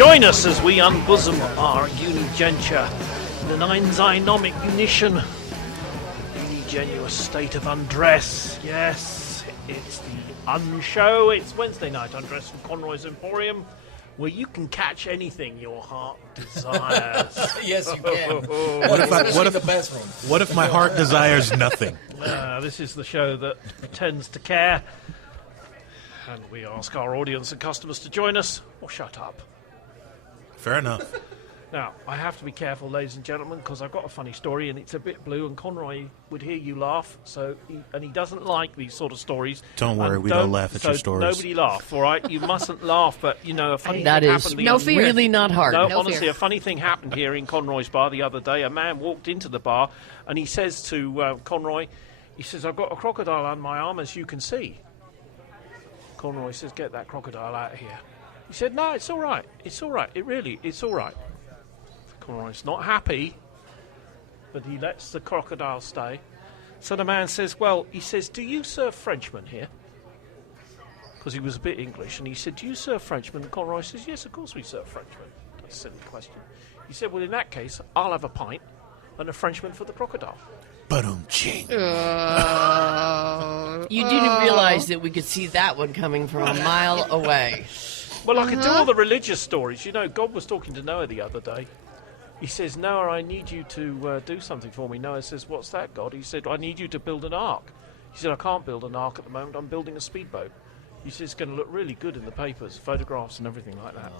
Join us as we unbosom our unigentia in an enzynomic unition, unigenuous state of undress. Yes, it's the Unshow. It's Wednesday night undress from Conroy's Emporium, where you can catch anything your heart desires. Yes, you can. What if my heart desires nothing? This is the show that pretends to care, and we ask our audience and customers to join us or shut up. Fair enough. Now, I have to be careful, ladies and gentlemen, because I've got a funny story, and it's a bit blue, and Conroy would hear you laugh, and he doesn't like these sort of stories. Don't worry, we don't laugh at your stories. Nobody laugh, all right? You mustn't laugh, but, a funny that thing is happened. really not hard. No, No honestly, fear. a funny thing happened here in Conroy's bar the other day. A man walked into the bar, and he says to Conroy, he says, "I've got a crocodile on my arm, as you can see." Conroy says, "Get that crocodile out of here." He said, "No, it's all right. It's all right. It's all right." Conroy's not happy, but he lets the crocodile stay. So the man says, "Do you serve Frenchmen here?" Because he was a bit English, and he said, "Do you serve Frenchmen?" And Conroy says, "Yes, of course we serve Frenchmen." That's a silly question. He said, "Well, in that case, I'll have a pint and a Frenchman for the crocodile." Ba-dum-ching. You didn't realize that we could see that one coming from a mile away. Well, I could do all the religious stories. God was talking to Noah the other day. He says, "Noah, I need you to do something for me." Noah says, "What's that, God?" He said, "I need you to build an ark." He said, "I can't build an ark at the moment. I'm building a speedboat." He says, "It's going to look really good in the papers, photographs and everything like that."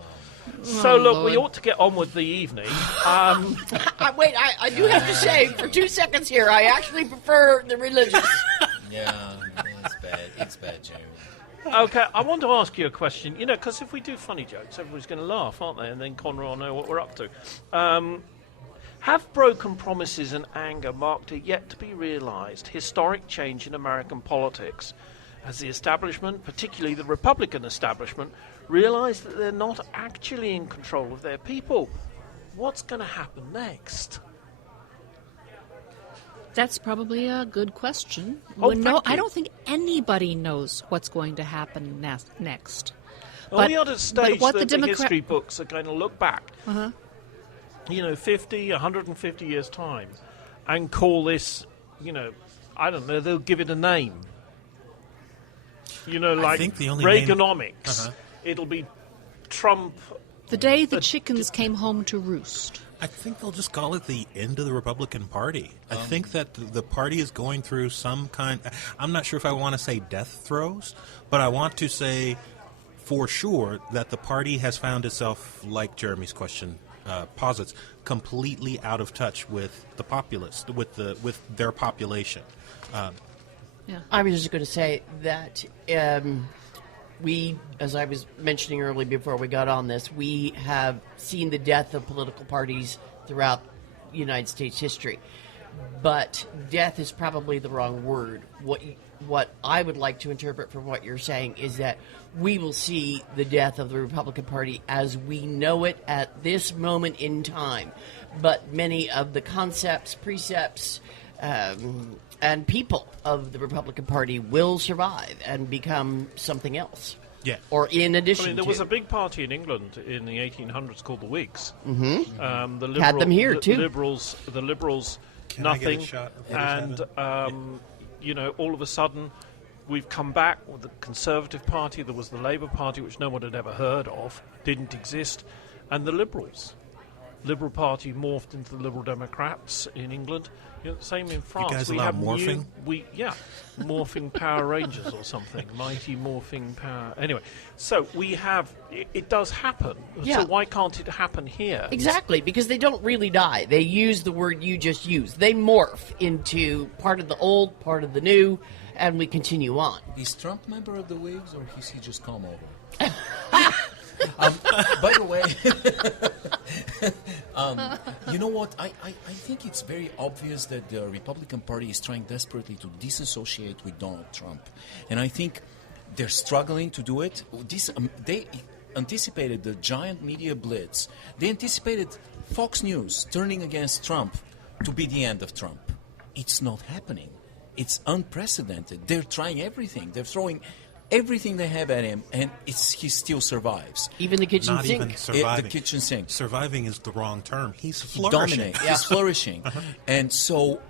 So, look, we ought to get on with the evening. Wait, I do have to say, for 2 seconds here, I actually prefer the religious. Yeah, it's bad, Jeremy. Okay, I want to ask you a question. Because if we do funny jokes, everybody's going to laugh, aren't they? And then Conroy will know what we're up to. Have broken promises and anger marked a yet-to-be-realised historic change in American politics as the establishment, particularly the Republican establishment, realise that they're not actually in control of their people? What's going to happen next? That's probably a good question. Oh, thank you. I don't think anybody knows what's going to happen next. Well, we are at a stage what that the the history books are going to look back, 50, 150 years' time, and call this, I don't know, they'll give it a name. Like think the only Reaganomics. It'll be Trump. The day the chickens came home to roost. I think they'll just call it the end of the Republican Party. I think that the party is going through some kind... I'm not sure if I want to say death throes, but I want to say for sure that the party has found itself, like Jeremy's question posits, completely out of touch with the populace, with their population. I was just going to say that we, as I was mentioning earlier before we got on this, we have seen the death of political parties throughout United States history. But death is probably the wrong word. What I would like to interpret from what you're saying is that we will see the death of the Republican Party as we know it at this moment in time. But many of the concepts, precepts, and people of the Republican Party will survive and become something else. Yeah. Or in addition there was a big party in England in the 1800s called the Whigs. Mm-hmm. Had them here, too. The Liberals, Can I nothing. get a shot of And, all of a sudden, we've come back with the Conservative Party. There was the Labour Party, which no one had ever heard of, didn't exist, and the Liberals. Liberal Party morphed into the Liberal Democrats in England. Same in France. You guys we allow have morphing? Morphing Power Rangers or something. Mighty Morphing Power. Anyway, so we have... It does happen. Yeah. So why can't it happen here? Exactly, because they don't really die. They use the word you just used. They morph into part of the old, part of the new, and we continue on. Is Trump member of the Whigs, or is he just come over? By the way, you know what? I think it's very obvious that the Republican Party is trying desperately to disassociate with Donald Trump. And I think they're struggling to do it. They anticipated the giant media blitz. They anticipated Fox News turning against Trump to be the end of Trump. It's not happening. It's unprecedented. They're trying everything. They're throwing everything they have at him, and he still survives. Even the kitchen Not sink. even surviving. The kitchen sink. Surviving is the wrong term. He's He flourishing. dominates. He's flourishing. And so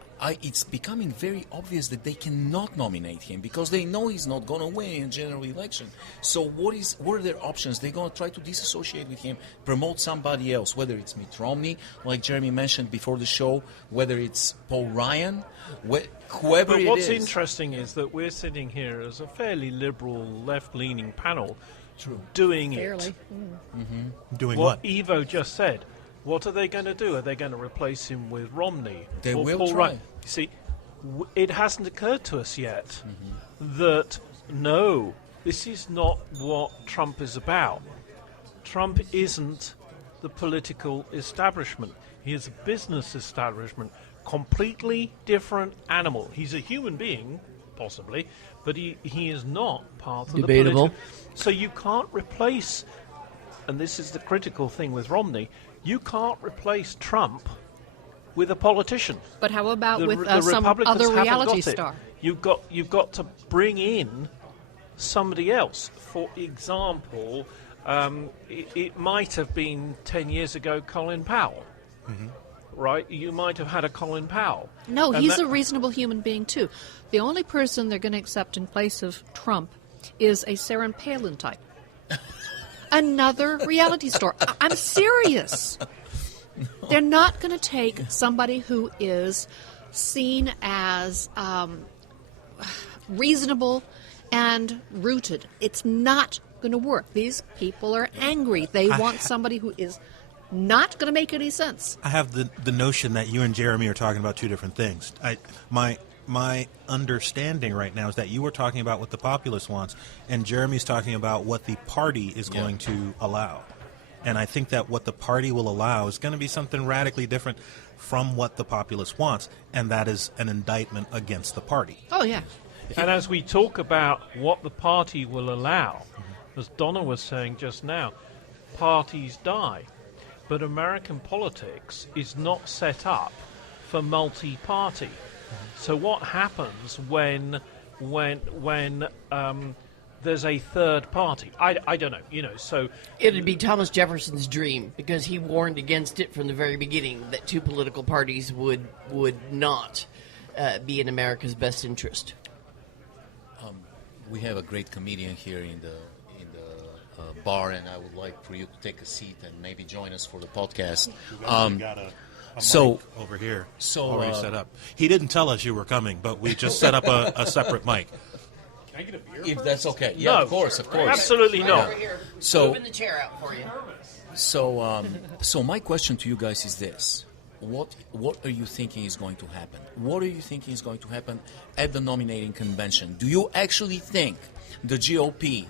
it's becoming very obvious that they cannot nominate him because they know he's not going to win in a general election. So what are their options? They're going to try to disassociate with him, promote somebody else, whether it's Mitt Romney, like Jeremy mentioned before the show, whether it's Paul Ryan, whoever But it what's is. interesting is that we're sitting here as a fairly liberal, left-leaning panel True. doing Fairly. it. Doing What what? Evo just said. What are they going to do? Are they going to replace him with Romney? They or will Paul try. Ryan? You see, it hasn't occurred to us yet that, no, this is not what Trump is about. Trump isn't the political establishment. He is a business establishment. Completely different animal. He's a human being, possibly, but he is not part of Debatable. the political... So you can't replace, and this is the critical thing with Romney, you can't replace Trump with a politician. But how about with the some Republicans other haven't reality got it. star? You've got to bring in somebody else. For example, it might have been 10 years ago Colin Powell. Right? You might have had a Colin Powell. No, And he's that- a reasonable human being, too. The only person they're going to accept in place of Trump is a Sarah Palin type. Another reality star. I'm serious. They're not going to take somebody who is seen as reasonable and rooted. It's not going to work. These people are angry. They want somebody who is not going to make any sense. I have the notion that you and Jeremy are talking about two different things. My understanding right now is that you were talking about what the populace wants, and Jeremy's talking about what the party is going to allow. And I think that what the party will allow is going to be something radically different from what the populace wants, and that is an indictment against the party. Oh, yeah. And as we talk about what the party will allow, as Donna was saying just now, parties die. But American politics is not set up for multi-party. So what happens when there's a third party? I don't know. So It'd be Thomas Jefferson's dream because he warned against it from the very beginning that two political parties would not be in America's best interest. We have a great comedian here in the bar, and I would like for you to take a seat and maybe join us for the podcast. We got a so- mic over here so, already set up. He didn't tell us you were coming, but we just set up a separate mic. can I get a beer? If that's okay, yeah, No, of course. absolutely not. Over here. So- Moving the chair out for you. So my question to you guys is this: What are you thinking is going to happen? What are you thinking is going to happen at the nominating convention? Do you actually think the GOP,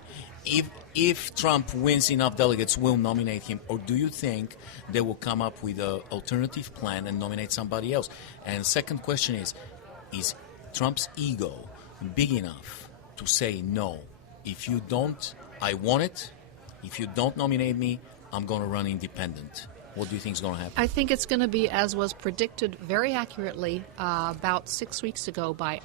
if Trump wins enough delegates, will nominate him, or do you think they will come up with an alternative plan and nominate somebody else? And second question is Trump's ego big enough to say no? If you don't, I want it. If you don't nominate me, I'm going to run independent. What do you think is going to happen? I think it's going to be, as was predicted very accurately about 6 weeks ago by,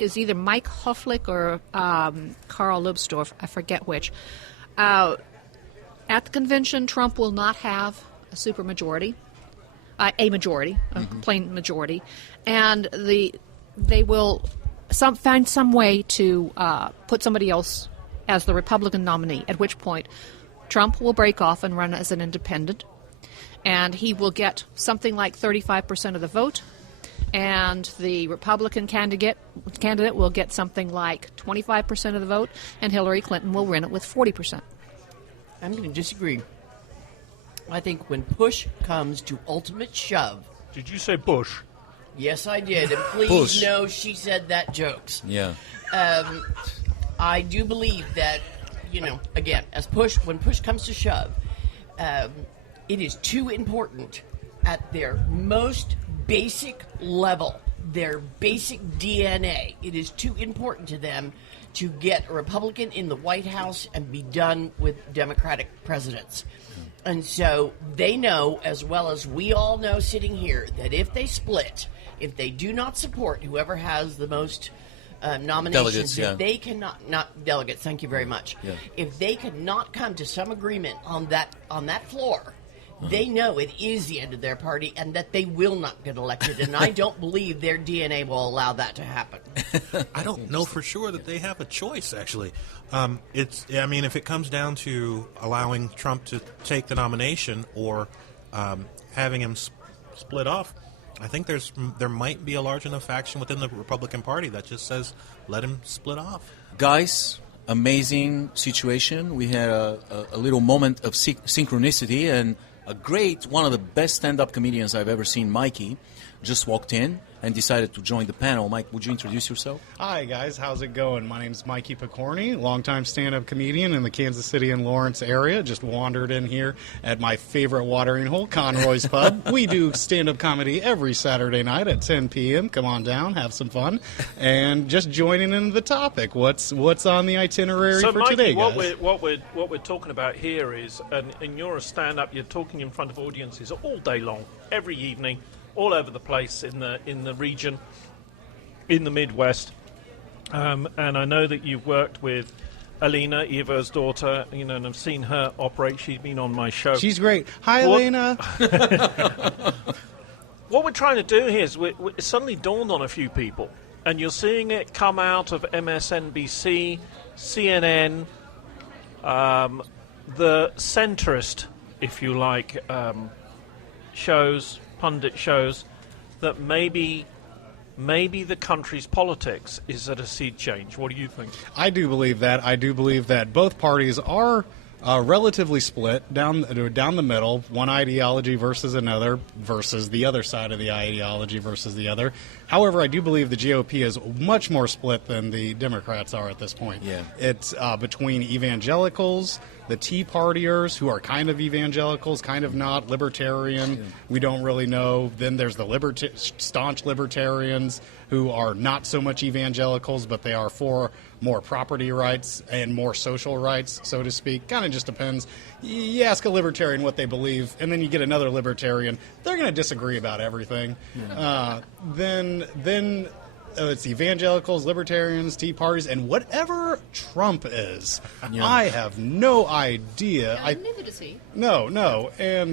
is either Mike Hoflick or Karl Lobsdorff, I forget which. At the convention, Trump will not have a supermajority, a majority, a plain majority, and they will find some way to put somebody else as the Republican nominee, at which point Trump will break off and run as an independent. And he will get something like 35% of the vote, and the Republican candidate will get something like 25% of the vote, and Hillary Clinton will win it with 40%. I'm going to disagree. I think when push comes to ultimate shove, Did you say Bush? yes, I did, and please Push. know she said that jokes. Yeah. I do believe that, again, when push comes to shove, it is too important at their most basic level, their basic DNA. It is too important to them to get a Republican in the White House and be done with Democratic presidents. And so they know, as well as we all know sitting here, that if they split, if they do not support whoever has the most nominations, Delegates, yeah. if they cannot, not delegates, thank you very much. Yeah. If they cannot come to some agreement on that floor, they know it is the end of their party and that they will not get elected. And I don't believe their DNA will allow that to happen. I don't know for sure that they have a choice, actually. If it comes down to allowing Trump to take the nomination or having him split off, I think there might be a large enough faction within the Republican Party that just says, let him split off. Guys, amazing situation. We had a little moment of synchronicity, and one of the best stand-up comedians I've ever seen, Mikey, just walked in and decided to join the panel. Mike, would you introduce yourself? Hi, guys. How's it going? My name's Mikey Pokorny, longtime stand-up comedian in the Kansas City and Lawrence area. Just wandered in here at my favorite watering hole, Conroy's Pub. We do stand-up comedy every Saturday night at 10 p.m. Come on down, have some fun. And just joining in the topic. What's on the itinerary for Mikey, today, guys? what we're talking about here is, and you're a stand-up, you're talking in front of audiences all day long, every evening, all over the place in the region, in the Midwest, and I know that you've worked with Alina, Eva's daughter, and I've seen her operate. She's been on my show. She's great. Hi, Alina. What we're trying to do here is it suddenly dawned on a few people, and you're seeing it come out of MSNBC, CNN, the centrist, if you like, pundit shows, that maybe the country's politics is at a sea change. What do you think? I do believe that. I do believe that both parties are relatively split down the middle, one ideology versus another, versus the other side of the ideology versus the other. However, I do believe the GOP is much more split than the Democrats are at this point. Yeah. It's between evangelicals, the Tea Partiers, who are kind of evangelicals, kind of not, libertarian, we don't really know. Then there's the staunch libertarians, who are not so much evangelicals, but they are for more property rights and more social rights, so to speak. Kind of just depends. You ask a libertarian what they believe, and then you get another libertarian. They're going to disagree about everything. Yeah. Then it's evangelicals, libertarians, Tea Parties, and whatever Trump is. Yeah. I have no idea. Neither does he. No.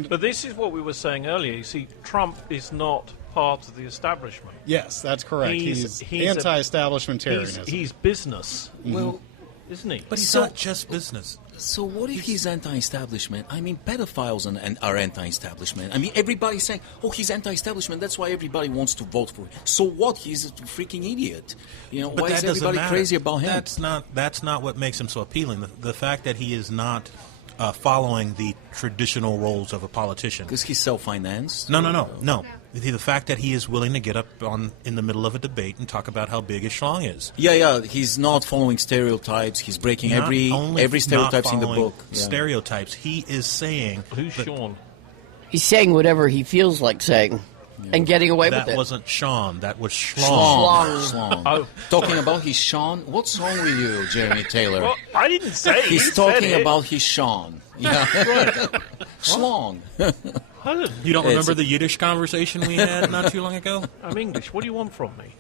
But this is what we were saying earlier. You see, Trump is not part of the establishment. Yes, that's correct. He's anti-establishmentarianism. He's business. Well, isn't he? But he's not just business. So what if he's anti-establishment? I mean, pedophiles are anti-establishment. I mean, everybody's saying, oh, he's anti-establishment. That's why everybody wants to vote for him. So what? He's a freaking idiot. But why is everybody crazy about him? That's not what makes him so appealing. The fact that he is not following the traditional roles of a politician. Because he's self-financed? No. The fact that he is willing to get up in the middle of a debate and talk about how big his schlong is. Yeah. He's not following stereotypes. He's breaking every stereotypes in the book. Stereotypes. He is saying... Who's Sean? He's saying whatever he feels like saying. And getting away with it. That wasn't Sean. That was Schlong. Oh. Talking about his Sean? What's wrong with you, Jeremy Taylor? Well, I didn't say it. He's talking about his Sean. Yeah. Right. Schlong. You don't remember the Yiddish conversation we had not too long ago? I'm English. What do you want from me?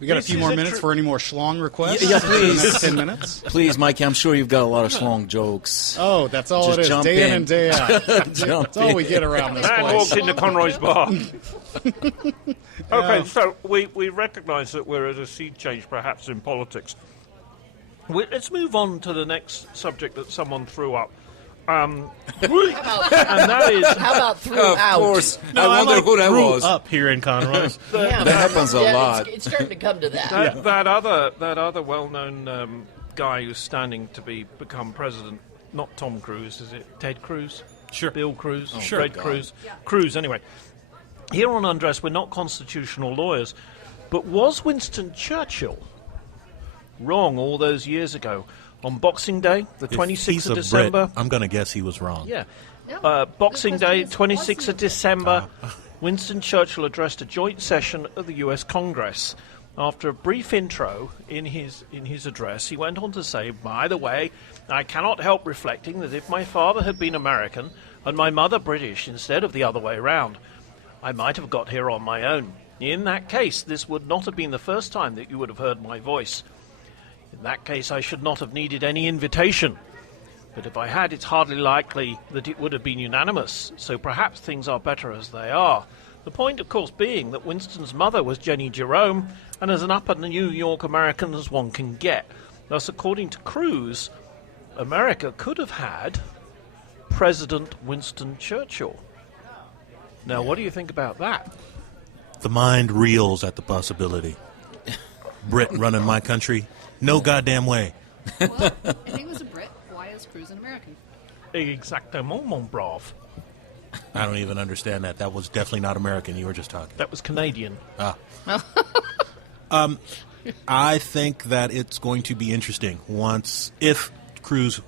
We got a few more minutes for any more schlong requests. Yeah, please. In the next 10 minutes. Please, Mikey, I'm sure you've got a lot of schlong jokes. Oh, that's all Just it is. jump Day in in. and day out. That's all we get around this Man place. walked into Conroy's bar. Okay, so we recognise that we're at a sea change, perhaps, in politics. Let's move on to the next subject that someone threw up. And that is... How about throughout? Of course. I wonder who that was. Up here in Conroy's. Yeah, That happens a lot. It's starting to come to that. That other well-known guy who's standing to become president, not Tom Cruise, is it Ted Cruz? Sure. Bill Cruz? Sure. Fred Cruz? Yeah. Cruz, anyway. Here on Undress, we're not constitutional lawyers, but was Winston Churchill wrong all those years ago? On Boxing Day, the 26th of December. Brit, I'm going to guess he was wrong. Yeah. No, Boxing Day, is, 26th of December, Winston Churchill addressed a joint session of the U.S. Congress. After a brief intro in his address, he went on to say, by the way, I cannot help reflecting that if my father had been American and my mother British instead of the other way around, I might have got here on my own. In that case, this would not have been the first time that you would have heard my voice. In that case, I should not have needed any invitation. But if I had, it's hardly likely that it would have been unanimous, so perhaps things are better as they are. The point, of course, being that Winston's mother was Jenny Jerome, and as an upper New York American as one can get. Thus, according to Cruz, America could have had President Winston Churchill. Now, what do you think about that? The mind reels at the possibility. Brit running my country? No goddamn way. Well, if he was a Brit, why is Cruz an American? Exactement, mon brave. I don't even understand that. That was definitely not American. You were just talking. That was Canadian. I think that it's going to be interesting if Cruz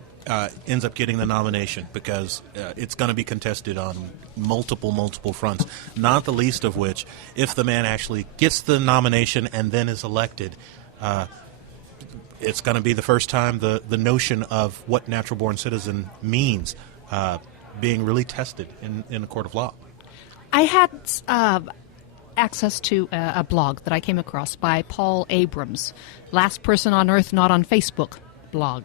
ends up getting the nomination, because it's going to be contested on multiple fronts, not the least of which, if the man actually gets the nomination and then is elected, it's going to be the first time the notion of what natural-born citizen means being really tested in a court of law. I had access to a blog that I came across by Paul Abrams, Last Person on Earth Not on Facebook blog.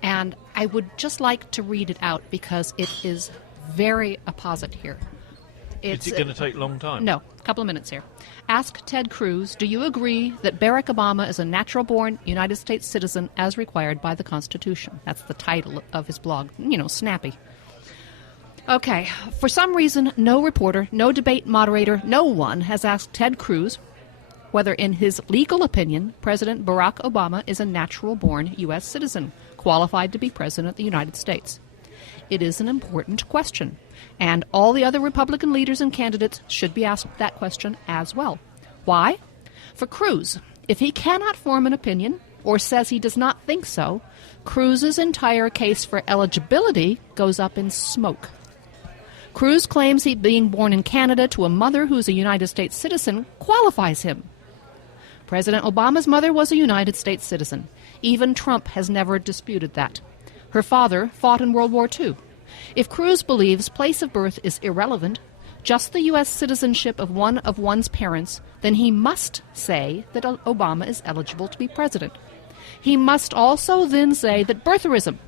And I would just like to read it out because it is very apposite here. Is it going to take a long time? No, a couple of minutes here. Ask Ted Cruz, do you agree that Barack Obama is a natural-born United States citizen as required by the Constitution? That's the title of his blog. Snappy. Okay, for some reason, no reporter, no debate moderator, no one has asked Ted Cruz whether, in his legal opinion, President Barack Obama is a natural-born U.S. citizen, qualified to be President of the United States. It is an important question, and all the other Republican leaders and candidates should be asked that question as well. Why? For Cruz, if he cannot form an opinion, or says he does not think so, Cruz's entire case for eligibility goes up in smoke. Cruz claims he being born in Canada to a mother who's a United States citizen qualifies him. President Obama's mother was a United States citizen. Even Trump has never disputed that. Her father fought in World War II. If Cruz believes place of birth is irrelevant, just the U.S. citizenship of one's parents, then he must say that Obama is eligible to be president. He must also then say that birtherism,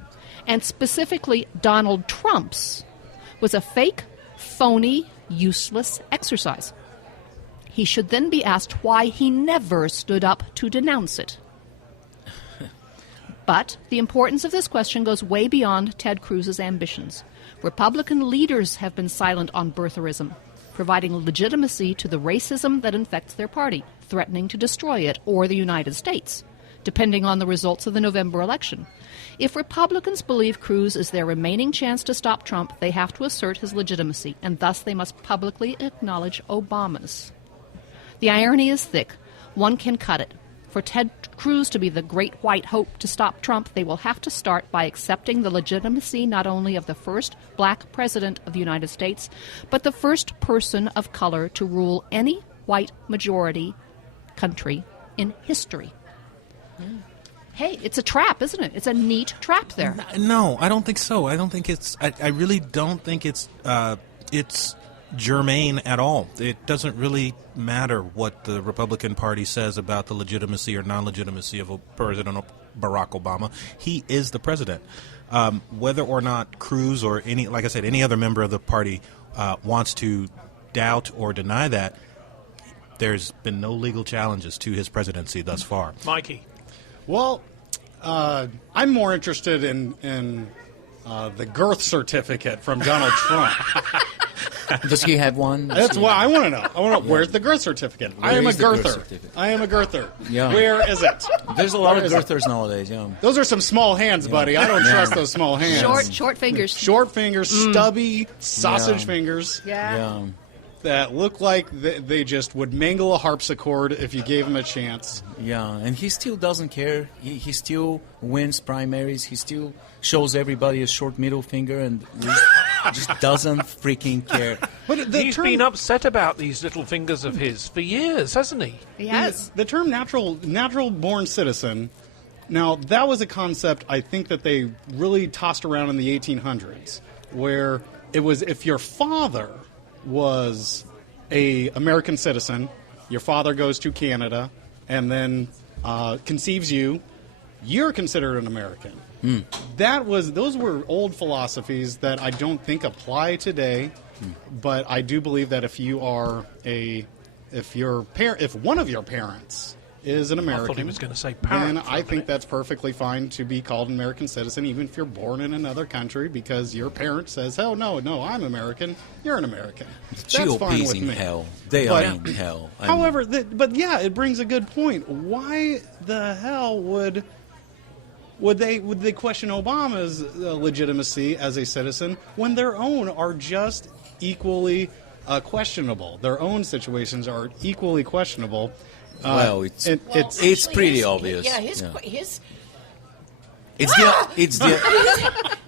and specifically Donald Trump's, was a fake, phony, useless exercise. He should then be asked why he never stood up to denounce it. But the importance of this question goes way beyond Ted Cruz's ambitions. Republican leaders have been silent on birtherism, providing legitimacy to the racism that infects their party, threatening to destroy it or the United States, depending on the results of the November election. If Republicans believe Cruz is their remaining chance to stop Trump, they have to assert his legitimacy, and thus they must publicly acknowledge Obama's. The irony is thick. One can cut it. For Ted Cruz to be the great white hope to stop Trump, they will have to start by accepting the legitimacy not only of the first black president of the United States, but the first person of color to rule any white majority country in history. Hey, it's a trap, isn't it? It's a neat trap there. No, I don't think so. I don't think it's. I really don't think it's germane at all. It doesn't really matter what the Republican Party says about the legitimacy or non-legitimacy of President Barack Obama. He is the president. Whether or not Cruz or any other member of the party wants to doubt or deny that, there's been no legal challenges to his presidency thus far. Mikey. Well, I'm more interested in the girth certificate from Donald Trump. Does he have one? That's what I want to know. Where's the girth certificate? I am a girther. I am a girther. Yeah. Where is it? There's a lot of girthers nowadays, yeah. Those are some small hands, buddy. I don't trust those small hands. Short fingers. Short fingers, stubby, sausage fingers. Yeah. That look like they just would mangle a harpsichord if you gave them a chance. Yeah, and he still doesn't care. He still wins primaries. He still shows everybody a short middle finger and just doesn't freaking care. But he's been upset about these little fingers of his for years, hasn't he? He has. The term natural-born citizen, now that was a concept I think that they really tossed around in the 1800s, where it was if your father was a American citizen your father goes to Canada and then conceives you, you're considered an American. Those were old philosophies that I don't think apply today. But I do believe that if one of your parents is an American, I thought he was going to say then parent. I think that's perfectly fine to be called an American citizen, even if you're born in another country, because your parent says, "Oh no, I'm American. You're an American." That's fine GOP's with in me. hell. They are in hell. However, it brings a good point. Why the hell would they question Obama's legitimacy as a citizen when their own are just equally questionable? Their own situations are equally questionable. Well, it's pretty obvious. Yeah,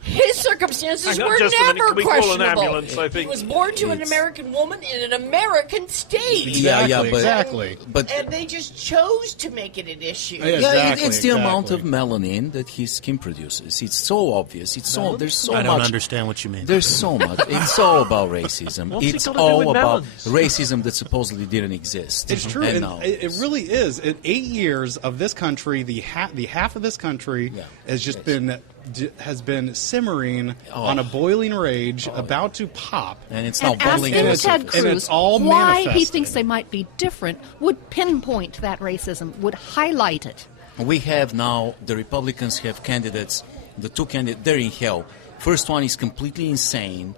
his circumstances Hang on were just a minute. never Can we call an questionable. ambulance, I think? He was born to an It's- American woman in an American state. Exactly. But And they just chose to make it an issue. Yeah. yeah, it's the amount of Exactly. melanin that his skin produces. It's so obvious. There's so I much. don't understand what you mean. There's so much. It's all about racism. What's it It's got to do all with about melons? racism that supposedly didn't exist. It's true. And And now it really is. In 8 years of this country, the half of this country has been simmering on a boiling rage, about to pop. and it's now And bubbling asking to the Ted surface. and Cruz it's all why he manifesting. thinks they might be different would pinpoint that racism, would highlight it. We have now, the Republicans have candidates, the two candidates, they're in hell. First one is completely insane.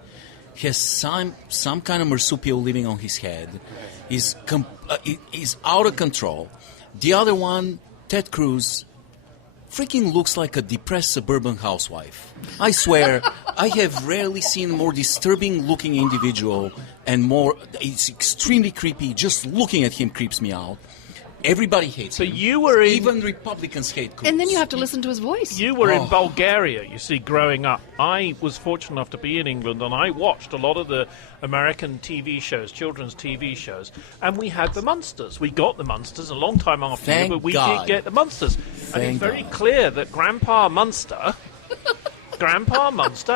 He has some kind of marsupial living on his head. He's out of control. The other one, Ted Cruz, freaking looks like a depressed suburban housewife. I swear, I have rarely seen a more disturbing looking individual and it's extremely creepy. Just looking at him creeps me out. Everybody hates him. you were in- Even Republicans hate Cruz. And then you have to listen to his voice. You were in Bulgaria, you see, growing up. I was fortunate enough to be in England, and I watched a lot of the American TV shows, children's TV shows, and we had the Munsters. We got the Munsters a long time after Thank you, but we God. did get the Munsters. And it's Thank very God. clear that Grandpa Munster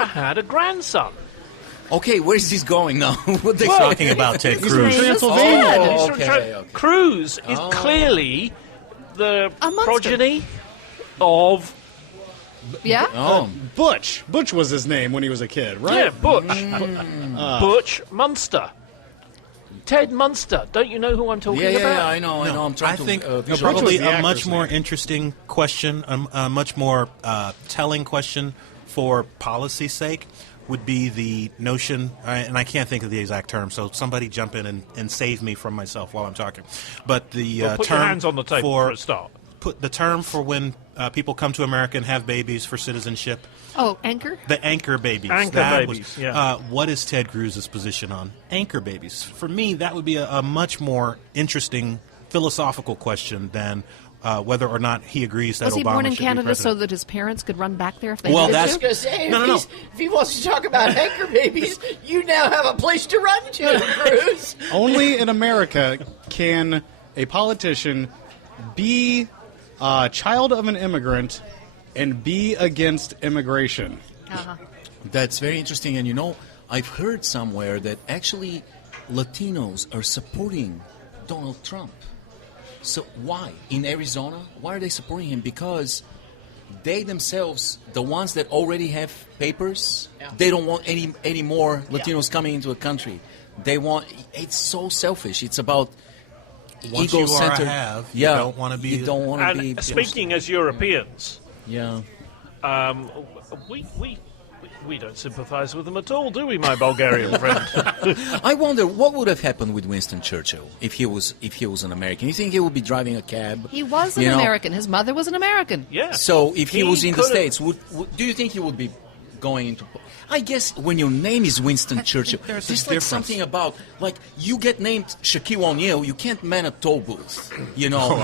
had a grandson. Okay, where is this going now? What they Talking about Ted He's Cruz. from Transylvania. Oh, He's okay. Cruz is clearly the A Munster. progeny of Yeah? Oh, Butch. Butch was his name when he was a kid, right? yeah, Butch. Butch Munster. Ted Munster. Don't you know who I'm talking about? yeah, I know. I'm trying I to think visualize. probably Butch was the a much actor's more name. interesting question, a much more telling question for policy's sake would be the notion, and I can't think of the exact term, so somebody jump in and save me from myself while I'm talking. But the Well, put term your hands on the table for a start. Put the term for when people come to America and have babies for citizenship. Oh, anchor? The anchor babies. Anchor That babies, was, yeah. what is Ted Cruz's position on anchor babies? For me, that would be a much more interesting philosophical question than whether or not he agrees that Was he Obama born in should be Canada so president. that his parents could run back there if they Well, needed I that's- was to? just going to say, No. if he wants to talk about anchor babies, you now have a place to run to, Cruz. Only in America can a politician be a child of an immigrant and be against immigration. That's very interesting. And I've heard somewhere that actually Latinos are supporting Donald Trump. So why? In Arizona, why are they supporting him? Because they themselves, the ones that already have papers, they don't want any more Latinos coming into the country. It's so selfish. It's about Once you are a ego-centered. have, you don't want to be- You don't want to be. And speaking as Europeans, Yeah. we don't sympathise with them at all, do we, my Bulgarian friend? I wonder what would have happened with Winston Churchill if he was an American. You think he would be driving a cab? He was an You know? American. His mother was an American. Yeah. So if he was in the could've- States, do you think he would be going into? I guess when your name is Winston Churchill, there's a there's like difference. something about like you get named Shaquille O'Neal, you can't man a toll booth. You know. Oh,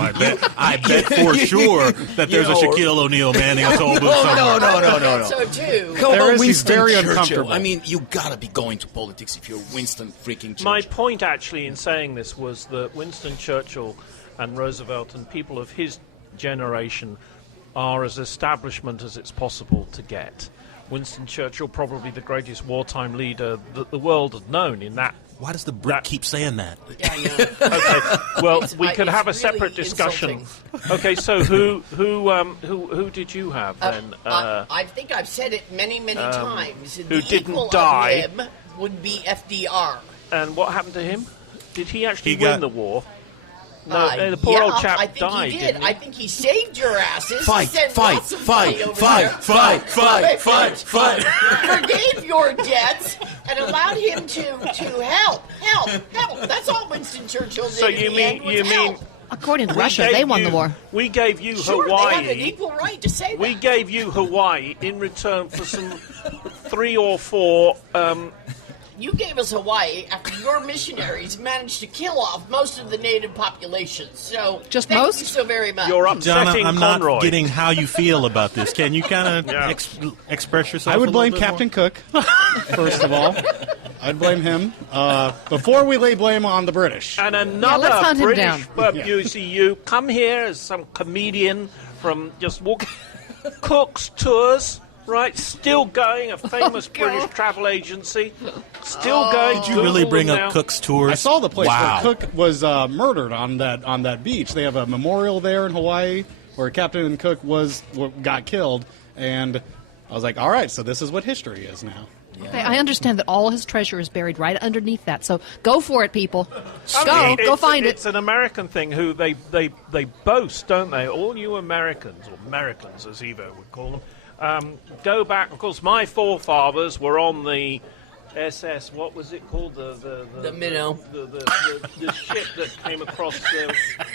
I bet for sure that there's a Shaquille O'Neal manning a toll booth somewhere. No. So, too. How There about is- he's Winston very Churchill? uncomfortable. I mean, you gotta be going to politics if you're Winston freaking Churchill. My point, actually, in saying this was that Winston Churchill and Roosevelt and people of his generation are as establishment as it's possible to get. Winston Churchill, probably the greatest wartime leader that the world had known in that Why does the Brit keep saying that? Yeah, I know. Okay. Well, we could it's have a really separate discussion. insulting. Okay. So who did you have then? I think I've said it many times. who The didn't equal die. of him would be FDR. And what happened to him? Did he actually He win got- the war? No, the poor old chap I think died. he did. Didn't he? I think he saved your asses. Fight, He sent fight, lots of fight, money over fight, there. fight, fight, fight, fight. Forgave your debts and allowed him to help. That's all Winston Churchill did. So in the end, was help. According to We Russia, gave they won you- the war. We gave you Sure, Hawaii. they have an equal right to say We that. gave you Hawaii in return for some 3 or 4. You gave us Hawaii after your missionaries managed to kill off most of the native population. So Just thank most? you so very much. You're Donna, upsetting I'm Conroy. not getting how you feel about this. Can you kind of Yeah. express yourself? I would a blame little bit Captain Cook, first of all. I'd blame him before we lay blame on the British. And let's another hunt him British down. WCU come here as some comedian from just walking Cook's Tours, right? Still going, a famous British travel agency. Still going. Did you really Google bring them up now. Cook's Tours? I saw the place Wow. where Cook was murdered on that beach. They have a memorial there in Hawaii where Captain Cook got killed, and I was like, all right, so this is what history is now. Okay, I understand that all his treasure is buried right underneath that. So go for it, people. Go It's- find it. It's an American thing who they boast, don't they? All you Americans, or Americans as Evo would call them, go back. Of course, my forefathers were on the SS. What was it called? The Minnow. The ship that came across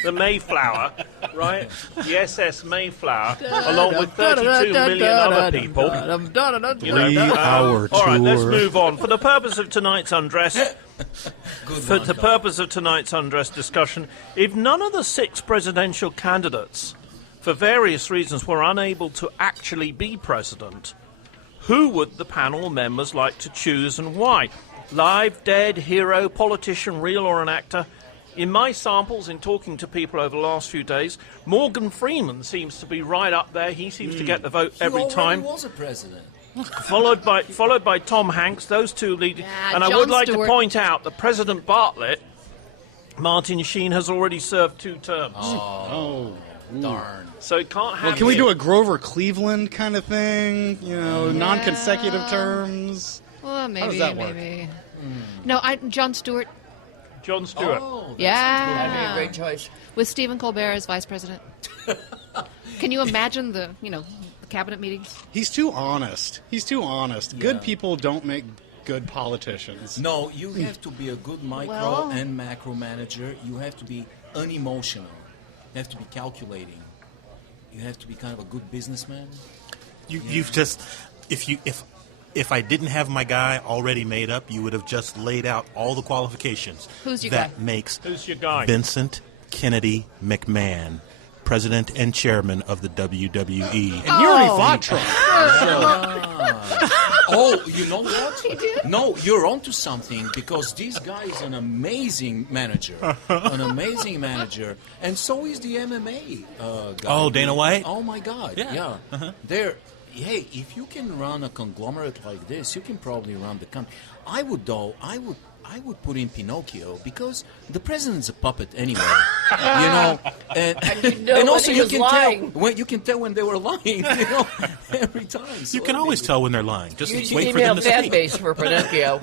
the Mayflower, right? The SS Mayflower, along with 32 million other people. You know, 3-hour all right, let's tour. move on. For the purpose of tonight's undress, for one, the Tom. purpose of tonight's undress discussion, if none of the 6 presidential candidates, for various reasons, were unable to actually be president, who would the panel members like to choose and why? Live, dead, hero, politician, real or an actor? In my samples, in talking to people over the last few days, Morgan Freeman seems to be right up there. He seems to get the vote every time. He was a president. Followed by Tom Hanks, those two leaders. Yeah, And I Jon would like Stewart. to point out that President Bartlett, Martin Sheen, has already served 2 terms. Oh, Darn. So it can't have. well, can we do a Grover Cleveland kind of thing? You know, non-consecutive terms. Well, maybe, does that work? maybe. No, Jon Stewart. Jon Stewart? Oh, that's Yeah. That'd be a great choice. With Stephen Colbert as vice president. Can you imagine the cabinet meetings? He's too honest. Good people don't make good politicians. No, you have to be a good micro Well- and macro manager. You have to be unemotional. You have to be calculating. You have to be kind of a good businessman. You've just if I didn't have my guy already made up, you would have just laid out all the qualifications. Who's your that guy? makes Who's your guy? Vincent Kennedy McMahon, president and chairman of the WWE. And he already fought Trump. Oh, you know what? No, you're onto something because this guy is an amazing manager. And so is the MMA guy. Oh, Dana White? Oh, my God. Yeah. Yeah. Hey, if you can run a conglomerate like this, you can probably run the country. I would put in Pinocchio because the president's a puppet anyway. and you know when also he you was can lying. tell you can tell when they were lying. Every time. So You can always tell when they're lying. Just You wait should for email them to fan speak. base for Pinocchio.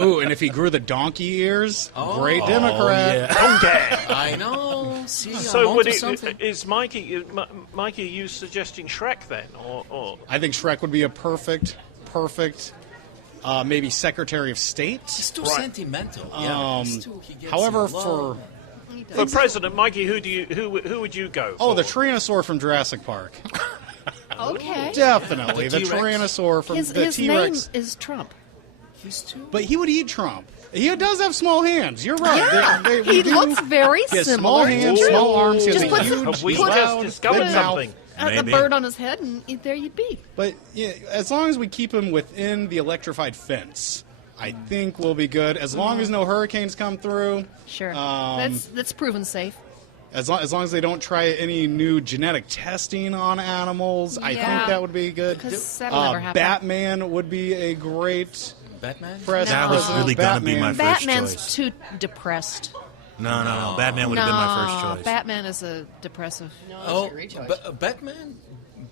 Ooh, and if he grew the donkey ears, great Democrat. Okay. I know. See, So I'm would onto it, something. is Mikey, are you suggesting Shrek then? Or I think Shrek would be a perfect, maybe Secretary of State. He's too sentimental. Yeah, he gets However, in love. for president, Mikey, who would you go for? Oh, the Tyrannosaur from Jurassic Park. Okay. Definitely. The T-Rex. Tyrannosaur from His the name T-Rex. is Trump. He's too. But he would eat Trump. He does have small hands. You're right. They He do. looks very He has similar. small hands, to small arms. He has Just a put some- huge, Have we put- just loud, discovered big mouth. something? a Maybe. bird on his head, and there you'd be. But yeah, as long as we keep him within the electrified fence, I think we'll be good. As long as no hurricanes come through, Sure. Um, That's proven safe. as long as they don't try any new genetic testing on animals, I Yeah. think that would be good. 'Cause that'll never happen. Batman would be a great Batman? That was really going to be my first Batman's choice. too depressed. No. Batman would have been my first choice. Batman is a depressive. Oh,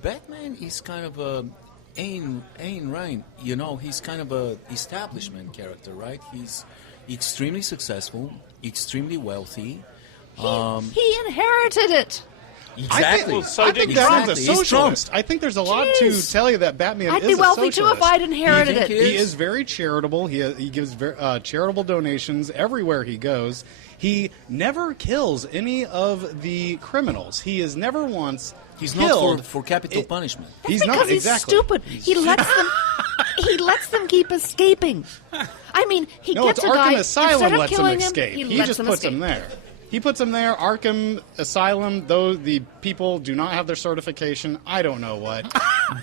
Batman is kind of a Ayn Rand. You know, he's kind of a establishment character, right? He's extremely successful, extremely wealthy. He inherited it. Exactly. I think Batman's a socialist. I think there's a lot to tell you that Batman I'd is be wealthy a socialist. too if I'd inherited it. He is very charitable. He gives charitable donations everywhere he goes. He never kills any of the criminals. He is never once He's killed. not for capital punishment. That's He's because not, he's exactly. stupid. He lets them keep escaping. I mean, he No, gets it's a guy Arkham Asylum instead of lets him killing escape. He He lets just them puts escape. him there. He puts him there. Arkham Asylum, though the people do not have their certification, I don't know what,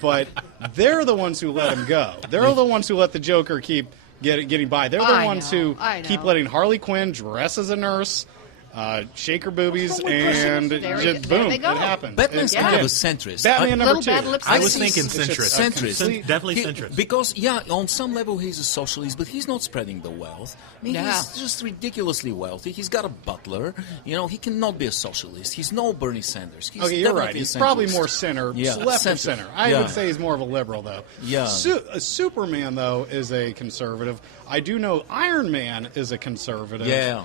but they're the ones who let him go. They're the ones who let the Joker keep getting by. They're the I ones know, who I keep know. letting Harley Quinn dress as a nurse, shake her boobies, and There just they boom, go. it happens. Batman's And kind of a again, centrist. Batman number Little two. bad lipstick. I was He's- thinking it's just centrist. Definitely centrist. Because, on some level he's a socialist, but he's not spreading the wealth. I mean, Yeah. he's just ridiculously wealthy. He's got a butler. You know, he cannot be a socialist. He's no Bernie Sanders. He's Okay, you're definitely right. a He's probably centrist. more center, Yeah, left center. of center. I Yeah. would say he's more of a liberal, though. Yeah. Superman, though, is a conservative. I do know Iron Man is a conservative. Yeah.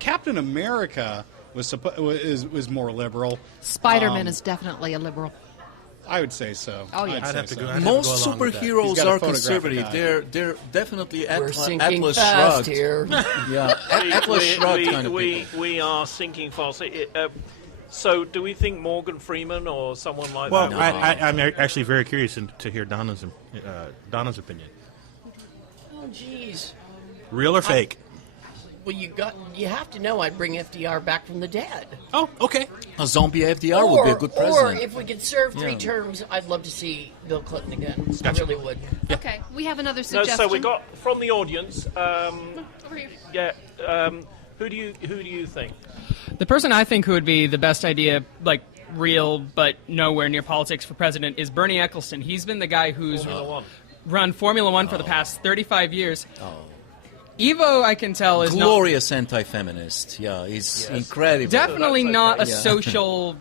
Captain America was more liberal. Spider-Man is definitely a liberal. I would say so. Oh, yeah. I'd I'd say have to so. go. I'd have Most to go along with that. He's superheroes got a are photographic conservative. eye. They're definitely We're sinking Atlas fast shrugged. here. Yeah, Atlas shrugged kind of people. we are sinking fast. So, do we think Morgan Freeman or someone like Well, that? I'm actually very curious to hear Donna's opinion. Oh, jeez. Real or fake? Well, you have to know I'd bring FDR back from the dead. Oh, okay. A zombie FDR would be a good Or president. if we could serve three Yeah. terms, I'd love to see Bill Clinton again. Gotcha. I really would. Okay, we have another No, suggestion. so we got from the audience. Over here. Yeah. Who do you think? The person I think who would be the best idea, like real but nowhere near politics for president, is Bernie Ecclestone. He's been the guy who's Formula One. run Formula One for the past 35 years. Evo, I can tell, is Glorious anti-feminist. Yeah, he's incredible. definitely that's not a okay. Yeah. social.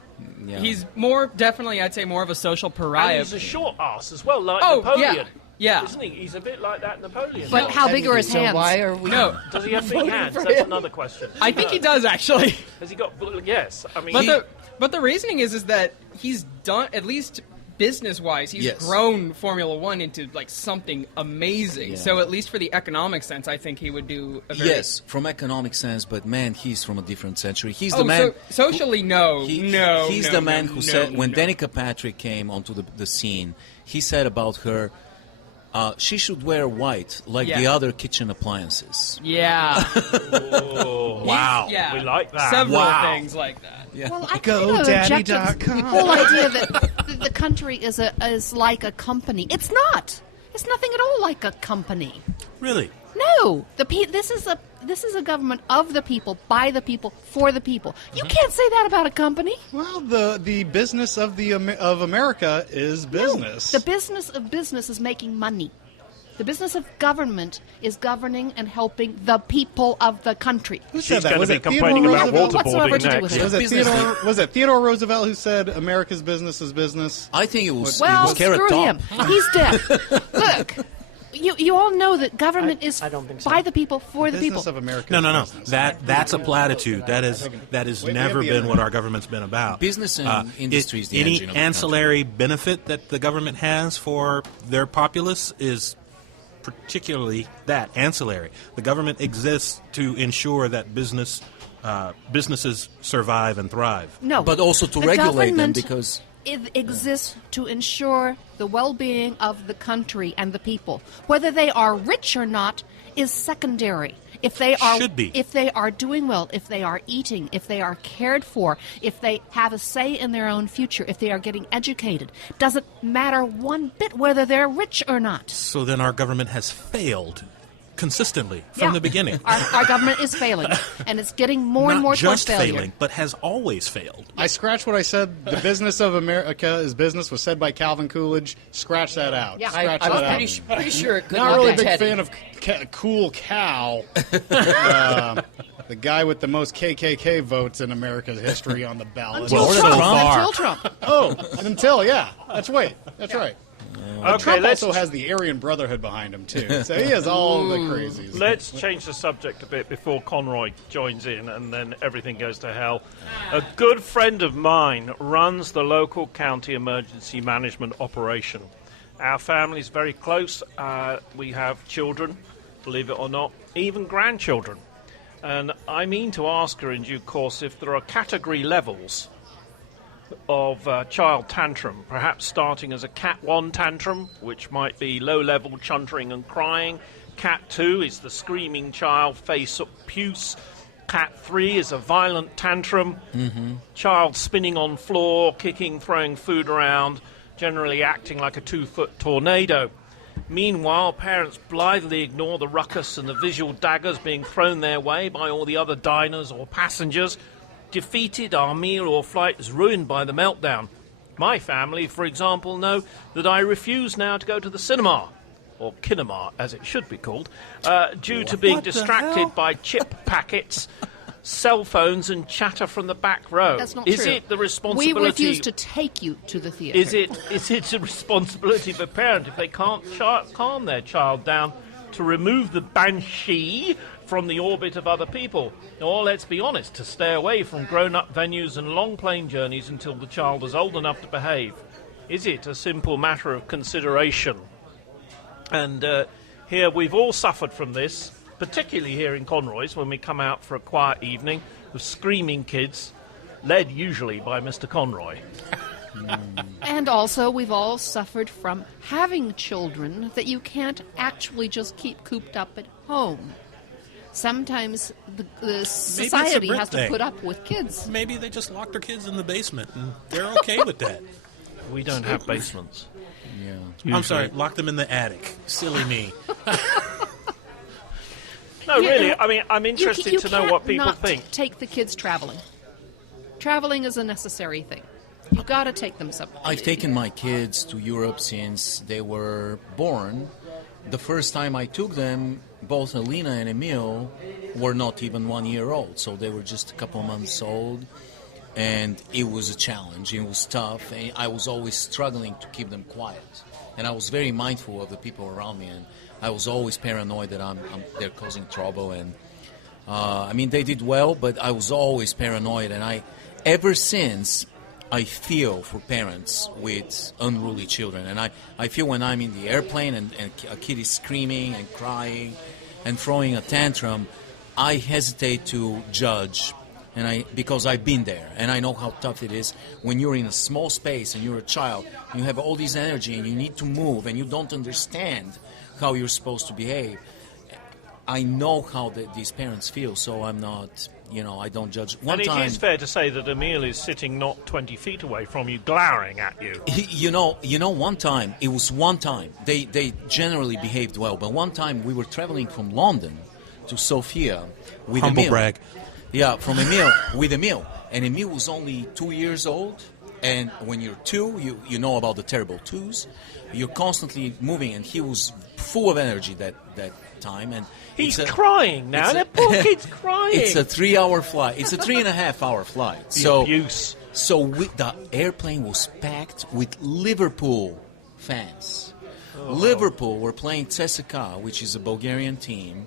Yeah. He's more definitely, I'd say, more of a social And pariah. he's a short ass as well, like Oh, Napoleon. yeah. Isn't he? He's a bit like that Napoleon. But how big are his So hands? why are we? No, Does he have big voting hands? for That's him? another question. I think he does actually. Has he got? Yes. I mean, But the reasoning is that he's done, at least business-wise, he's Yes. grown Formula One into like something amazing. Yeah. So at least for the economic sense, I think he would do a very... Yes, from economic sense, but man, he's from a different century. He's Oh, the man. so socially, no. He's no, the man no, who no, said when no. Danica Patrick came onto the scene, he said about her, she should wear white like the Yeah. other kitchen appliances. Yeah. Wow. Yeah. We like that. Several Wow. things like that. Well, I kind of object to the whole idea that the country is like a company. It's not. It's nothing at all like a company. Really? No, this is a government of the people, by the people, for the people. You can't say that about a company. Well, the business of of America is business. No, the business of business is making money. The business of government is governing and helping the people of the country. Who She's said that? going Was to be it Theodore complaining about Roosevelt? Whatsoever waterboarding to do with next. it. Was it Theodore Roosevelt who said America's business is business? I think it was Well, Carrot screw Top. him. He's dead. Look, you all know that government is I don't think so. by the people, for the people. Business of America. No. is business. That's a platitude. That has We never have the been what internet. our government's been about. Business and industry is the any engine of the ancillary benefit that the government has for their populace is particularly that ancillary. The government exists to ensure that businesses survive and thrive. No, But also to the regulate them government because it exists to ensure the well-being of the country and the people. Whether they are rich or not is secondary. If they are, Should be. if they are doing well, if they are eating, if they are cared for, if they have a say in their own future, if they are getting educated, doesn't matter one bit whether they're rich or not. So then our government has failed consistently from the beginning. Our government is failing, and it's getting more and more Not towards just failure. failing, but has always failed. I scratch what I said. The business of America is business was said by Calvin Coolidge. Scratch that out. Yeah. Scratch I that was out. pretty sure it could Not have really a been big Teddy. fan of Cool Cow. The guy with the most KKK votes in America's history on the ballot. Until so Trump. far. Until Trump. Oh, yeah. That's right. Okay, Trump let's also has the Aryan Brotherhood behind him, too. So he has all the crazies. let's change the subject a bit before Conroy joins in, and then everything goes to hell. A good friend of mine runs the local county emergency management operation. Our family's very close. We have children, believe it or not, even grandchildren. And I mean to ask her in due course if there are category levels of child tantrum, perhaps starting as a Cat 1 tantrum, which might be low-level chuntering and crying. Cat 2 is the screaming child, face up puce. Cat 3 is a violent tantrum, child spinning on floor, kicking, throwing food around, generally acting like a 2-foot tornado. Meanwhile, parents blithely ignore the ruckus and the visual daggers being thrown their way by all the other diners or passengers. Defeated, our meal or flight is ruined by the meltdown. My family, for example, know that I refuse now to go to the cinema, or kinema as it should be called, due to being distracted by chip packets, cell phones and chatter from the back row. That's not is true. it the responsibility... We refuse to take you to the theater. Is it a responsibility of a parent if they can't calm their child down to remove the banshee from the orbit of other people? Or, let's be honest, to stay away from grown-up venues and long plane journeys until the child is old enough to behave? Is it a simple matter of consideration? And here we've all suffered from this, particularly here in Conroy's when we come out for a quiet evening with screaming kids, led usually by Mr. Conroy. And also, we've all suffered from having children that you can't actually just keep cooped up at home. Sometimes the society has to birthday. put up with kids. Maybe they just lock their kids in the basement and they're okay with that. We don't have basements. I'm sorry, lock them in the attic. Silly me. No, really, I mean, I'm interested you to know what can't people not think. Take the kids traveling. Traveling is a necessary thing. You've got to take them somewhere. I've taken my kids to Europe since they were born. The first time I took them, both Alina and Emil were not even 1 year old, so they were just a couple months old. And it was a challenge. It was tough. And I was always struggling to keep them quiet. And I was very mindful of the people around me. And I was always paranoid that they're causing trouble. And I mean, they did well, but I was always paranoid. And ever since, I feel for parents with unruly children. And I feel when I'm in the airplane and a kid is screaming and crying and throwing a tantrum, I hesitate to judge. Because I've been there, and I know how tough it is when you're in a small space and you're a child, and you have all this energy and you need to move, and you don't understand how you're supposed to behave. I know how these parents feel, so I'm not, I don't judge. And it is fair to say that Emil is sitting not 20 feet away from you, glowering at you. One time, it was one time, they generally behaved well, but one time we were traveling from London to Sofia with Humble Emil. brag. Yeah, from Emil, with Emil. And Emil was only 2 years old. And when you're 2, you know about the terrible 2s. You're constantly moving, and he was full of energy that time. And He's crying now. That poor kid's crying. It's a 3-hour flight. It's a 3.5-hour flight. Abuse. So the airplane was packed with Liverpool fans. Liverpool were playing CSKA, which is a Bulgarian team,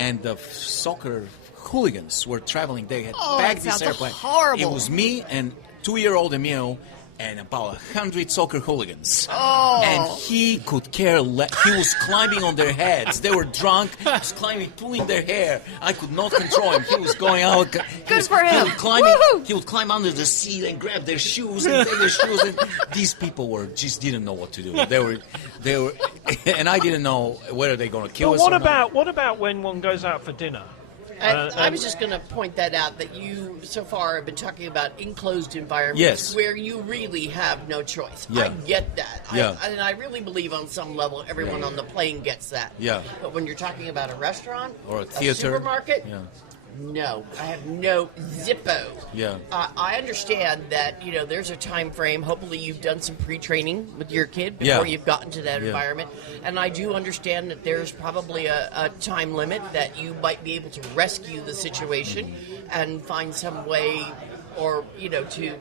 and the soccer hooligans were traveling. They had packed this airplane. Horrible. It was me and 2-year-old Emil and about 100 soccer hooligans. Oh. And he could care less. He was climbing on their heads. They were drunk. He was climbing, pulling their hair. I could not control him. He was going out. Good for him. He would climb under the seat and grab their shoes and take their shoes. And these people just didn't know what to do. They were, and I didn't know whether they're going to kill But us or not. what about when one goes out for dinner I was just going to point that out, that you so far have been talking about enclosed environments Yes. where you really have no choice. Yeah. I get that. Yeah. And I really believe on some level everyone on the plane gets that. Yeah. But when you're talking about a restaurant Or a theater. supermarket, Yeah. no, I have no zippo. Yeah. I understand that, there's a time frame. Hopefully you've done some pre-training with your kid before you've gotten to that environment. And I do understand that there's probably a time limit that you might be able to rescue the situation and find some way or, to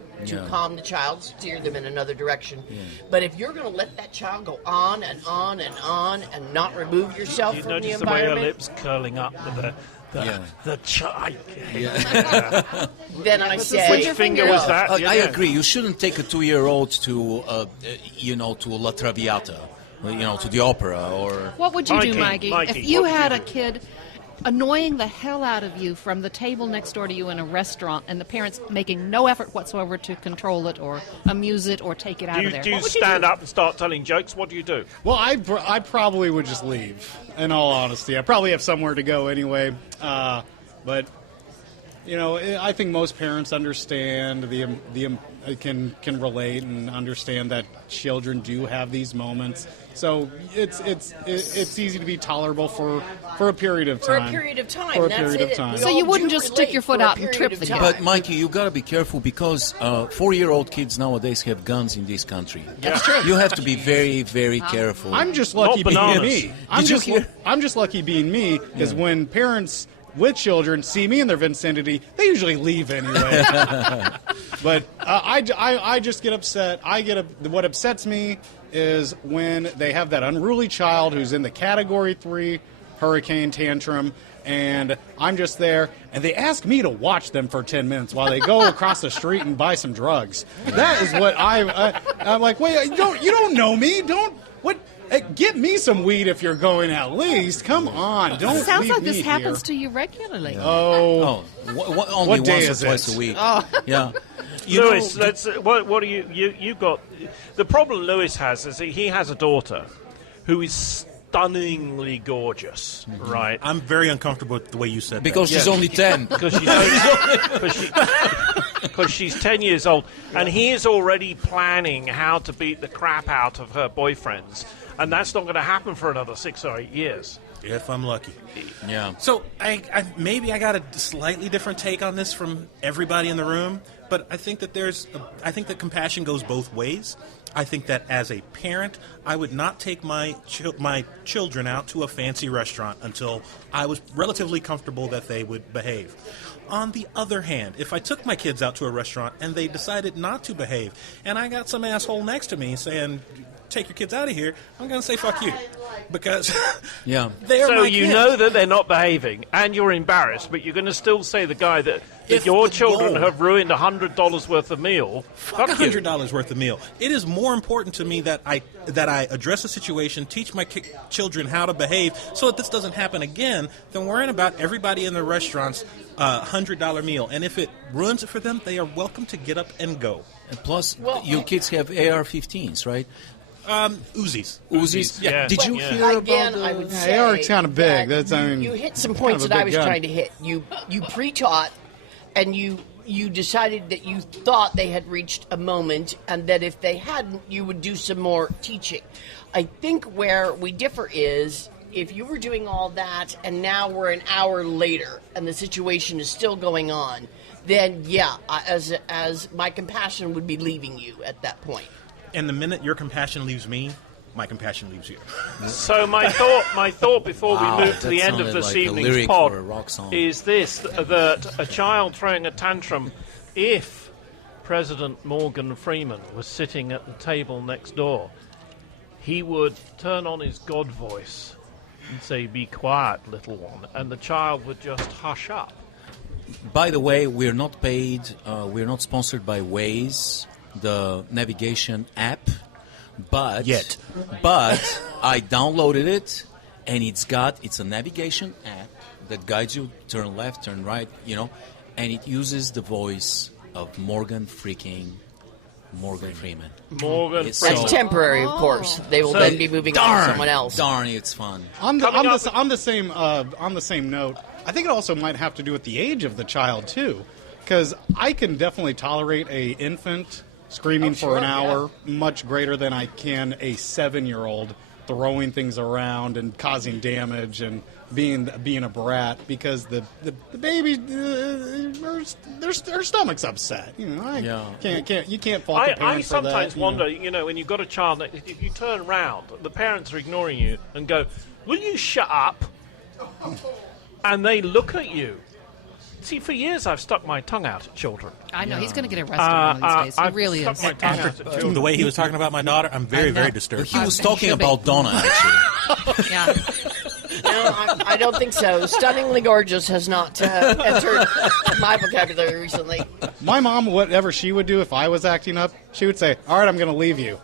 calm the child, steer them in another direction. But if you're going to let that child go on and on and on and not remove yourself You from the notice the way her environment, lips curling up with the child. then I say... Which finger was that? I agree. You shouldn't take a 2-year-old to, to La Traviata, to the opera or. What would you do, Mikey, Mikey? If you what would had you a do? kid annoying the hell out of you from the table next door to you in a restaurant, and the parents making no effort whatsoever to control it or amuse it or take it out Do of you, there? do you What would you stand do? up and start telling jokes? What do you do? Well, I probably would just leave. In all honesty, I probably have somewhere to go anyway. But I think most parents understand can relate and understand that children do have these moments. So it's easy to be tolerable for a period of For time. a period of time. For a that's period it. of time. We So all you wouldn't do just stick relate your foot for a out and period trip of the time. kid. But Mikey, you got to be careful because 4-year-old kids nowadays have guns in this country. That's true. You have to be very, very careful. I'm just lucky being bananas. me. Did I'm just lucky being me because when parents with children see me in their vicinity, they usually leave anyway. But I just get upset. What upsets me is when they have that unruly child who's in the Category 3 hurricane tantrum, and I'm just there, and they ask me to watch them for 10 minutes while they go across the street and buy some drugs. That is what I'm like. Wait, you don't know me. Get me some weed if you're going at least. Come on, don't It sounds leave like me this happens here. to you regularly. only What day once is or twice it? a week. Yeah. Lewis, what do you got? The problem Lewis has is he has a daughter who is stunningly gorgeous, right? I'm very uncomfortable with the way you said Because that. she's only 10. Because she's 10 years old, and he is already planning how to beat the crap out of her boyfriends, and that's not going to happen for another 6 or 8 years. If I'm lucky. Yeah. So maybe I got a slightly different take on this from everybody in the room, but I think that I think that compassion goes both ways. I think that as a parent, I would not take my children out to a fancy restaurant until I was relatively comfortable that they would behave. On the other hand, if I took my kids out to a restaurant and they decided not to behave, and I got some asshole next to me saying, take your kids out of here, I'm going to say fuck you. Because Yeah. they're So my you kids. know that they're not behaving, and you're embarrassed, but you're going to still say the guy that If your the children goal- have ruined $100 worth of meal. Fuck Fuck you. $100 worth of meal. It is more important to me that I address the situation, teach my children how to behave, so that this doesn't happen again, than worrying about everybody in the restaurant's $100 meal. And if it ruins it for them, they are welcome to get up and go. And plus, your kids have AR-15s, right? Uzis. Uzis. Yeah. Did you Yeah. hear Again, about I would Yeah, say AR's kinda big. that That's, I mean, you hit some kind points of a that I big was gun. trying to hit. You pre-taught, and you decided that you thought they had reached a moment, and that if they hadn't, you would do some more teaching. I think where we differ is if you were doing all that, and now we're an hour later, and the situation is still going on. Then, yeah, as my compassion would be leaving you at that point. And the minute your compassion leaves me, my compassion leaves you. So my thought before Wow, we move to that the end of sounded this like a evening's lyric pod for a rock song. is this, that a child throwing a tantrum, if President Morgan Freeman was sitting at the table next door, he would turn on his God voice and say, "Be quiet, little one," and the child would just hush up. By the way, we're not paid. We're not sponsored by Waze, the navigation app. But I downloaded it, and it's a navigation app that guides you turn left, turn right, and it uses the voice of Morgan freaking Morgan Freeman. Morgan It's That's so- temporary, of course. They will then be moving on to someone else. Darn, it's fun. On Coming up- the same note, I think it also might have to do with the age of the child too, because I can definitely tolerate a infant screaming for an hour much greater than I can a 7-year-old throwing things around and causing damage and being a brat, because the baby her stomach's upset. You know, you can't fault the parent I for sometimes that, wonder, when you've got a child, that if you turn around, the parents are ignoring you and go, "Will you shut up?" And they look at you. See, for years I've stuck my tongue out at children. I know he's going to get arrested one of these days. He I've really stuck is. my tongue out at children. The way he was talking about my daughter, I'm very, very But disturbed. he was He talking should be. about Donna, actually. Yeah. No, I don't think so. Stunningly gorgeous has not entered my vocabulary recently. My mom, whatever she would do if I was acting up, she would say, "All right, I'm going to leave you."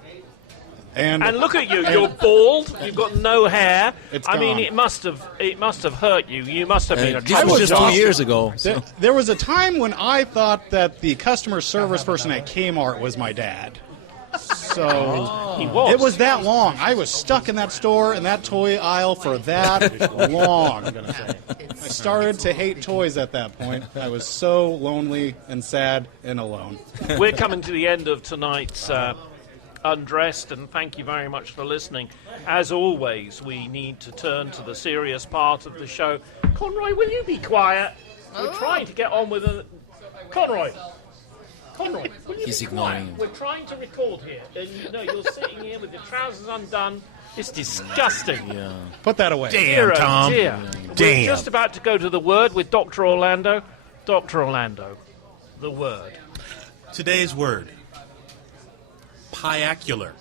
And look at you. You're bald. You've got no hair. It's I mean, gone. it must have hurt you. You must have been a This trouble was just child. 2 years ago. there was a time when I thought that the customer service person at Kmart was my dad. So He was. it was that long. I was stuck in that store in that toy aisle for that long. I started to hate toys at that point. I was so lonely and sad and alone. We're coming to the end of tonight's Undressed, and thank you very much for listening. As always, we need to turn to the serious part of the show. Conroy, will you be quiet? We're trying to get on with it. Conroy, will you He's be ignoring quiet? him. We're trying to record here, and you're sitting here with your trousers undone. It's disgusting. Yeah. Put that away. Dear, Damn, Tom. oh dear. We're Damn. just about to go to the word with Dr. Orlando. Dr. Orlando, the word. Today's word, piacular.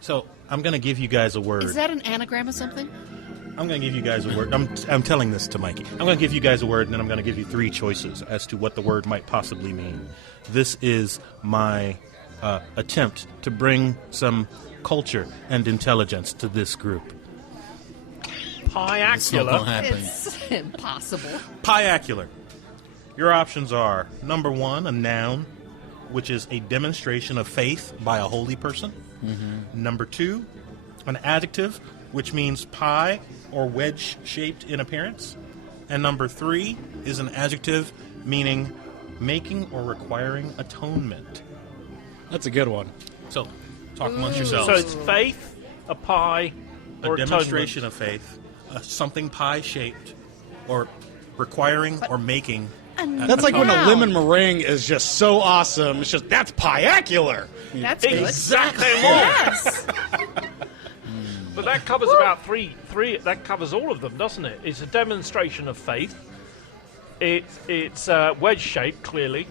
So I'm going to give you guys a word. Is that an anagram of something? I'm going to give you guys a word. I'm telling this to Mikey. I'm going to give you guys a word, and then I'm going to give you 3 choices as to what the word might possibly mean. This is my attempt to bring some culture and intelligence to this group. It's not going to Piacular. happen. It's impossible. Piacular. Your options are, number 1, a noun, which is a demonstration of faith by a holy person. Number 2, an adjective, which means pie or wedge-shaped in appearance. And number 3 is an adjective meaning making or requiring atonement. That's a good one. So, talk amongst yourselves. So it's faith, a pie, a or demonstration atonement. of faith, something pie-shaped, or requiring or making. That's like when a lemon meringue is just so awesome. It's just, that's piacular. That's good. Exactly right. Yes. But that covers about three. That covers all of them, doesn't it? It's a demonstration of faith. It's wedge shaped, clearly,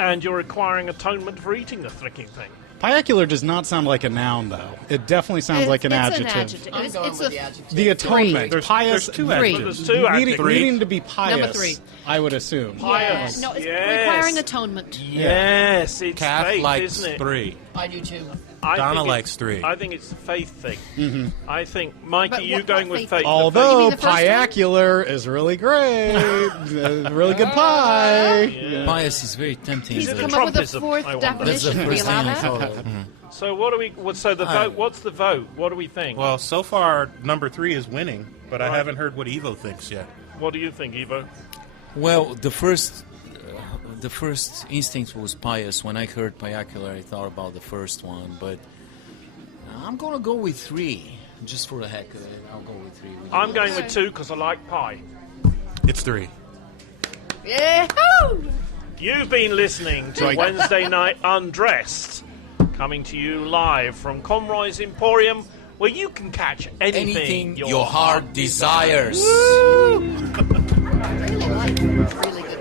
and you're requiring atonement for eating the freaking thing. Piacular does not sound like a noun, though. It definitely sounds like an It's adjective. I'm It's, going it's with a the adjective. The atonement, There's pious, 2 Three. adjectives. There's 2 adjectives. needing to be pious. Number 3. I would assume. Pious. No, it's Yes. requiring atonement. Yes, it's Kath faith, likes isn't it? 3. I do too. I Donna think likes 3. I think it's the faith thing. I think, Mikey, But you what going with faith? faith? Although You mean the first one? piacular is really great. Really good pie. Pious is very tempting. Is He's it come a up with a Trumpism, 4th I wonder? That's the definition. Do we first allow thing I that? thought of. So what do we? So the vote? What's the vote? What do we think? Well, so far, number 3 is winning, but I haven't heard what Evo thinks yet. What do you think, Evo? Well, the first instinct was pious. When I heard piacular, I thought about the first one, but I'm going to go with 3. Just for the heck of it, I'll go with 3. I'm going with 2 because I like pie. It's 3. Yeah. You've been listening to Wednesday Night Undressed, coming to you live from Conroy's Emporium, where you can catch anything, Anything your heart desires. Really like it. Really good.